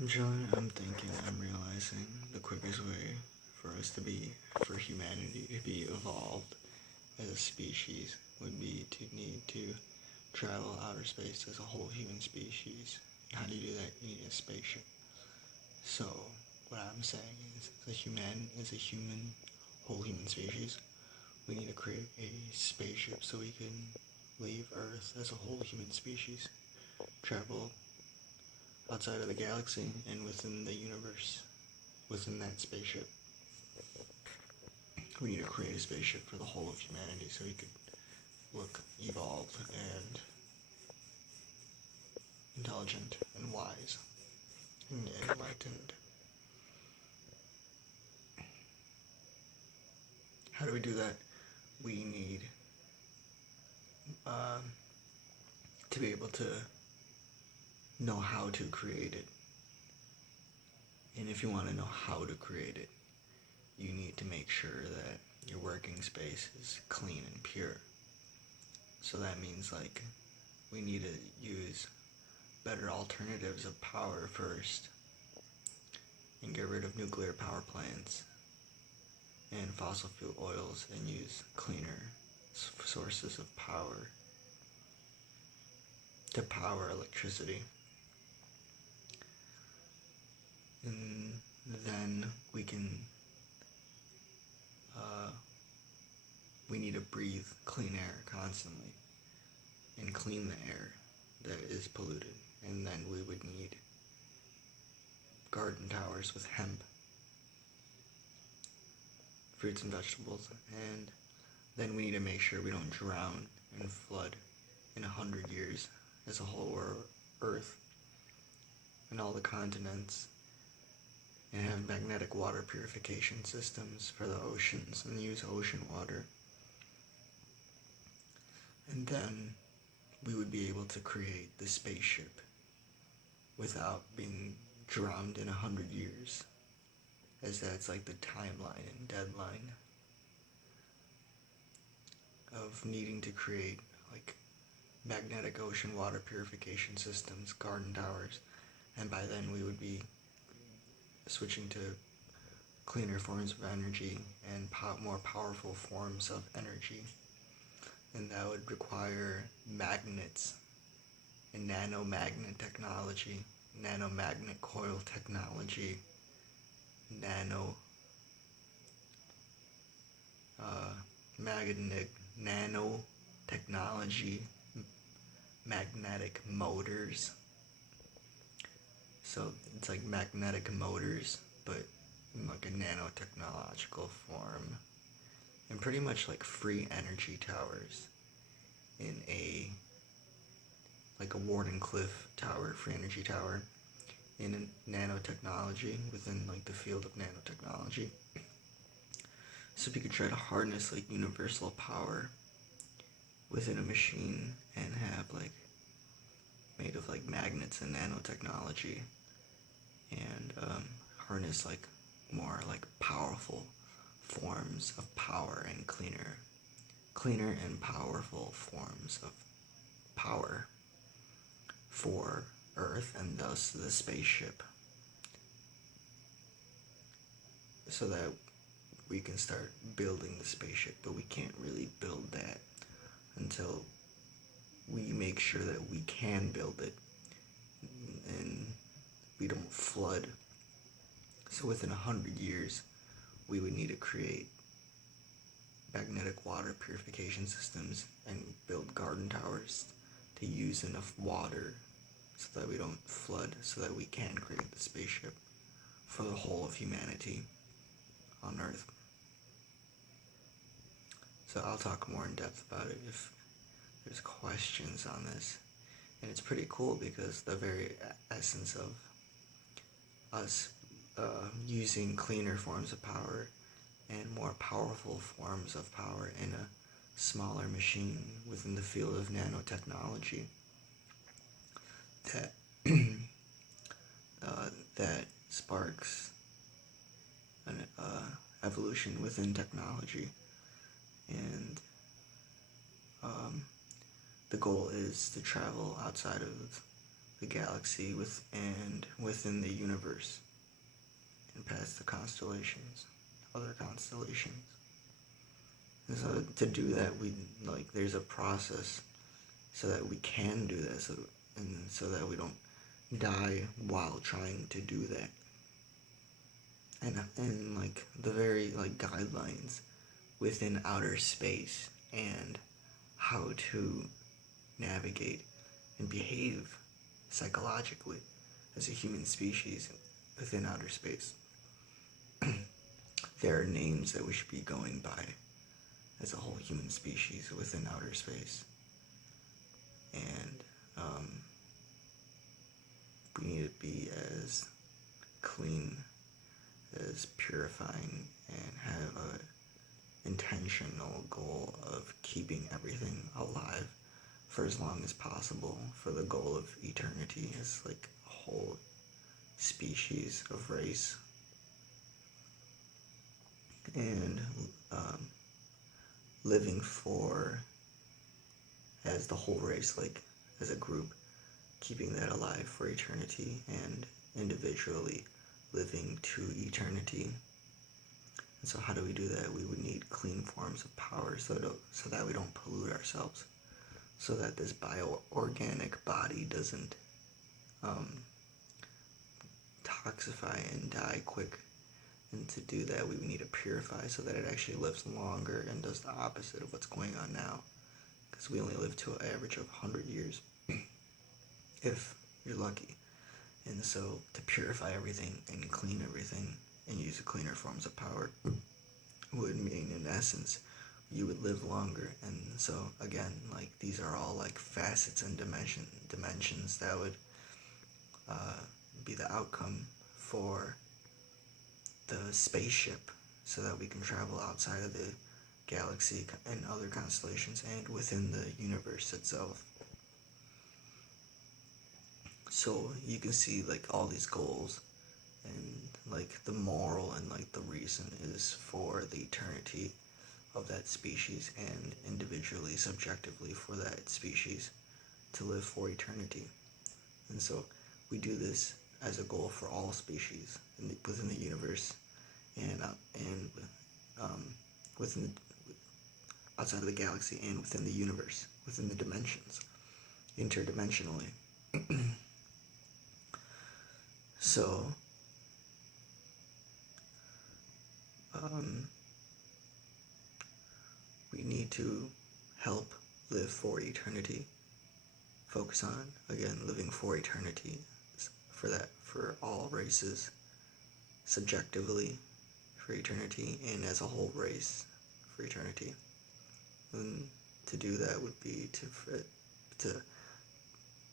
I'm chilling, I'm thinking, I'm realizing the quickest way for humanity to be evolved as a species would be to need to travel outer space as a whole human species. And how do you do that? You need a spaceship. So, what I'm saying is, as a human, whole human species, we need to create a spaceship so we can leave Earth as a whole human species, travel outside of the galaxy and within the universe, within that spaceship. We need to create a spaceship for the whole of humanity so we could look evolved and intelligent and wise and enlightened. How do we do that? We need to be able to know how to create it. And if you want to know how to create it, you need to make sure that your working space is clean and pure. So that means we need to use better alternatives of power first and get rid of nuclear power plants and fossil fuel oils and use cleaner sources of power to power electricity. And then we need to breathe clean air constantly and clean the air that is polluted. And then we would need garden towers with hemp, fruits and vegetables, and then we need to make sure we don't drown and flood in 100 years as a whole Earth and all the continents, and have magnetic water purification systems for the oceans and use ocean water. And then we would be able to create the spaceship without being drowned in 100 years, as that's like the timeline and deadline of needing to create magnetic ocean water purification systems, garden towers, and by then we would be switching to cleaner forms of energy and more powerful forms of energy. And that would require magnets and nanomagnet technology, nanomagnet coil technology, nanotechnology, magnetic motors. So it's like magnetic motors, but in like a nanotechnological form. And pretty much like free energy towers in a Wardenclyffe tower, free energy tower in nanotechnology, within the field of nanotechnology. So we could try to harness universal power within a machine and have made of magnets and nanotechnology, and harness more powerful forms of power and cleaner and powerful forms of power for Earth and thus the spaceship, so that we can start building the spaceship. But we can't really build that until we make sure that we can build it and we don't flood. So within 100 years we would need to create magnetic water purification systems and build garden towers to use enough water so that we don't flood, so that we can create the spaceship for the whole of humanity on Earth. So I'll talk more in depth about it if there's questions on this. And it's pretty cool because the very essence of us using cleaner forms of power and more powerful forms of power in a smaller machine within the field of nanotechnology, that that sparks an evolution within technology. And the goal is to travel outside of the galaxy and within the universe and past the constellations, other constellations. And so to do that, there's a process so that we can do that, so that we don't die while trying to do that. And like the very guidelines within outer space and how to navigate and behave psychologically as a human species within outer space. There are names that we should be going by as a whole human species within outer space. And we need to be as clean, as purifying, and have an intentional goal of keeping everything alive for as long as possible, for the goal of eternity as like a whole species of race. And living for, as the whole race, like as a group, keeping that alive for eternity, and individually living to eternity. And so how do we do that? We would need clean forms of power so that we don't pollute ourselves, so that this bioorganic body doesn't toxify and die quick. And to do that, we would need to purify so that it actually lives longer and does the opposite of what's going on now. Because we only live to an average of 100 years, if you're lucky. And so to purify everything and clean everything and use the cleaner forms of power would mean, in essence, you would live longer. And so again, like, these are all like facets and dimensions that would be the outcome for the spaceship, so that we can travel outside of the galaxy and other constellations and within the universe itself. So you can see like all these goals, and like the moral and like the reason is for the eternity of that species, and individually, subjectively, for that species to live for eternity. And so we do this as a goal for all species within the universe, and within outside of the galaxy, and within the universe, within the dimensions, interdimensionally. So we need to help live for eternity. Focus on, again, living for eternity, for all races, subjectively for eternity, and as a whole race for eternity. And to do that would be to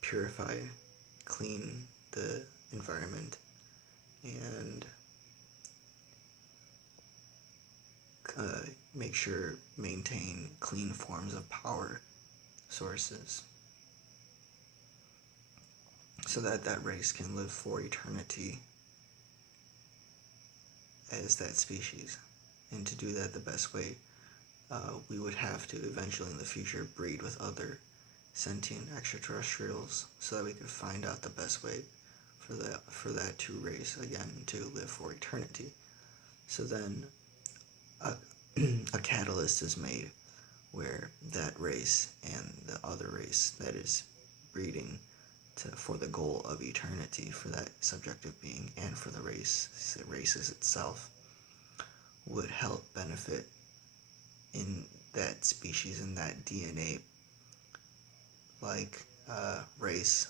purify, clean the environment, and maintain clean forms of power sources, so that that race can live for eternity as that species. And to do that the best way, we would have to eventually in the future breed with other sentient extraterrestrials, so that we could find out the best way for that to race again to live for eternity. So then a catalyst is made where that race and the other race that is breeding for the goal of eternity for that subjective being, and for the races itself, would help benefit in that species, in that DNA race,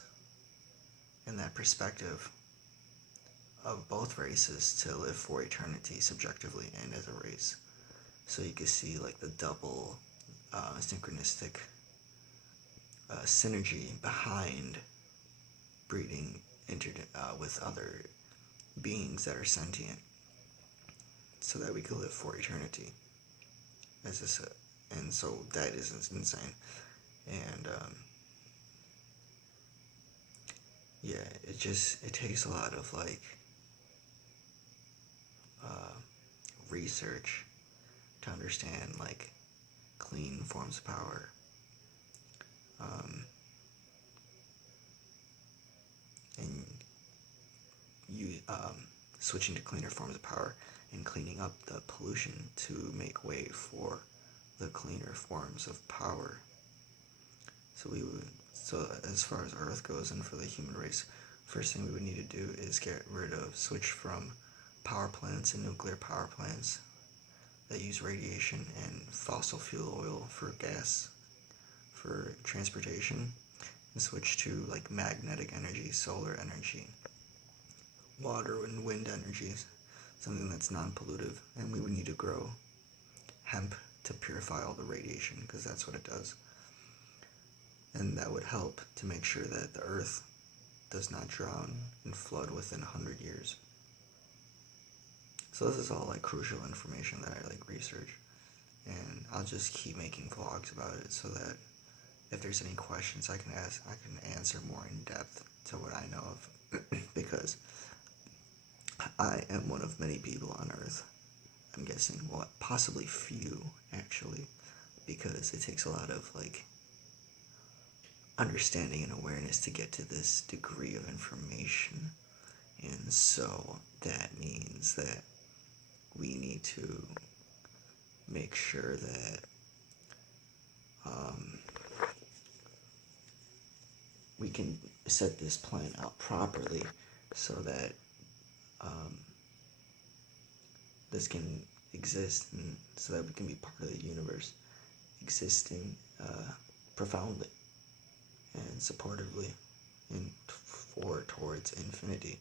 in that perspective of both races to live for eternity subjectively and as a race. So you can see like the double synchronistic synergy behind breeding with other beings that are sentient, so that we can live for eternity. And so that is insane. And it takes a lot of research to understand like clean forms of power. switching to cleaner forms of power and cleaning up the pollution to make way for the cleaner forms of power. So as far as Earth goes and for the human race, first thing we would need to do is switch from power plants and nuclear power plants that use radiation and fossil fuel oil for gas for transportation, and switch to like magnetic energy, solar energy, water and wind energies, something that's non-pollutive. And we would need to grow hemp to purify all the radiation, because that's what it does. And that would help to make sure that the Earth does not drown and flood within 100 years. So this is all like crucial information that I like research, and I'll just keep making vlogs about it so that if there's any questions I can answer more in depth to what I know of, because I am one of many people on Earth. I'm guessing, well, possibly few actually, because it takes a lot of like understanding and awareness to get to this degree of information. And so that means that we need to make sure that we can set this plan out properly so that this can exist, and so that we can be part of the universe, existing profoundly and supportively and towards infinity.